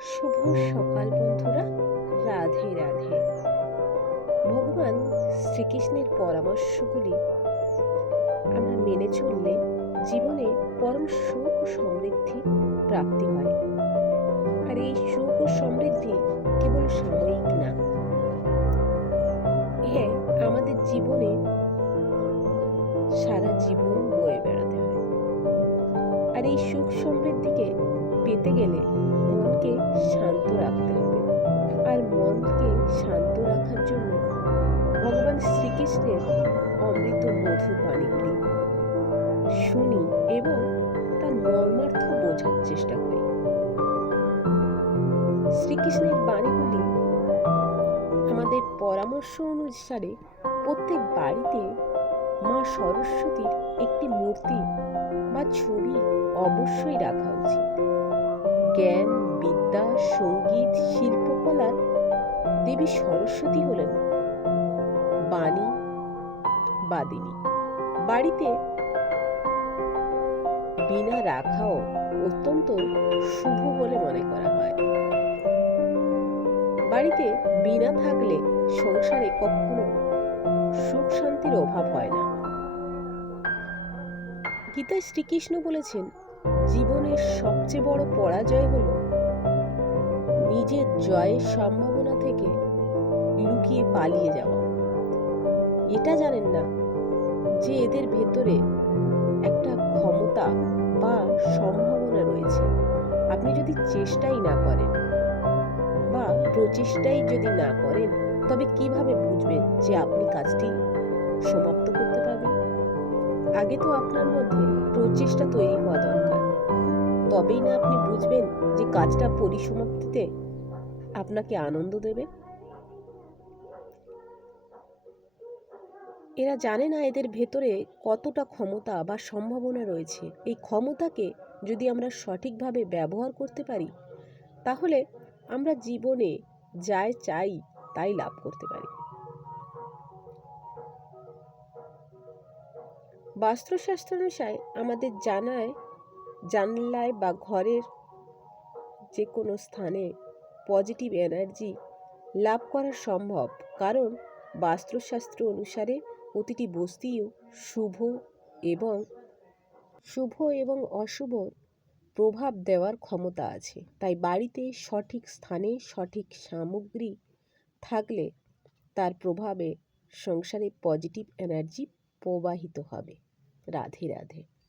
শুভ সকাল, বন্ধুরা। রাধে রাধে। ভগবান শ্রীকৃষ্ণের পরামর্শগুলি আমরা মেনে চললে জীবনে পরম সুখ ও সমৃদ্ধি প্রাপ্তি হয়। আর এই সুখ ও সমৃদ্ধি কেবল সাময়িক না। হ্যাঁ আমাদের জীবনে সারা জীবন বয়ে বেড়াতে হয়। আর এই সুখ সমৃদ্ধিকে পেতে গেলে মনকে শান্ত রাখতে হবে আর মনকে শান্ত রাখার জন্য ভগবান শ্রীকৃষ্ণের অমৃত মধুর বাণীগুলি শুনি এবং তার মর্মার্থ বোঝার চেষ্টা করি। শ্রীকৃষ্ণের বাণীগুলি আমাদের পরামর্শ অনুসারে প্রত্যেক বাড়িতে মা সরস্বতীর একটি মূর্তি বা ছবি অবশ্যই রাখা উচিত। জ্ঞান বিদ্যা সংগীত শিল্পকলার দেবী সরস্বতী হলেন বাণী, বাদিনী। বাড়িতে বিনা রাখাও অত্যন্ত শুভ বলে মনে করা হয়। বাড়িতে বিনা থাকলে সংসারে কখনো সুখ শান্তির অভাব হয় না। গীতায় শ্রীকৃষ্ণ বলেছেন, জীবনের সবচেয়ে বড় পরাজয় হলো নিজের জয়ের সম্ভাবনা থেকে লুকিয়ে পালিয়ে যাওয়া। এটা জানেন না যে এদের ভেতরে একটা ক্ষমতা বা সম্ভাবনা রয়েছে। আপনি যদি চেষ্টাই না করেন বা প্রচেষ্টাই যদি না করেন, তবে কীভাবে বুঝবেন যে আপনি কাজটি সমাপ্ত করতে পারবেন? আগে তো আপনার মধ্যে প্রচেষ্টা তৈরি হওয়া দরকার। তবেই না আপনি বুঝবেন যে কাজটা পরিসমাপ্তিতে আপনাকে আনন্দ দেবে? এরা জানে না এদের ভেতরে কতটা ক্ষমতা বা সম্ভাবনা রয়েছে। এই ক্ষমতাকে যদি আমরা সঠিকভাবে ব্যবহার করতে পারি, তাহলে আমরা জীবনে যাই চাই তাই লাভ করতে পারি। বাস্তুশাস্ত্র অনুসারে আমাদের জানায় জানলায় বা ঘরের যে কোনো স্থানে পজিটিভ এনার্জি লাভ করা সম্ভব। কারণ বাস্তুশাস্ত্র অনুসারে প্রতিটি বস্তিও শুভ এবং শুভ এবং অশুভ প্রভাব দেওয়ার ক্ষমতা আছে। তাই বাড়িতে সঠিক স্থানে সঠিক সামগ্রী থাকলে তার প্রভাবে সংসারে পজিটিভ এনার্জি প্রবাহিত হবে। রাধে রাধে।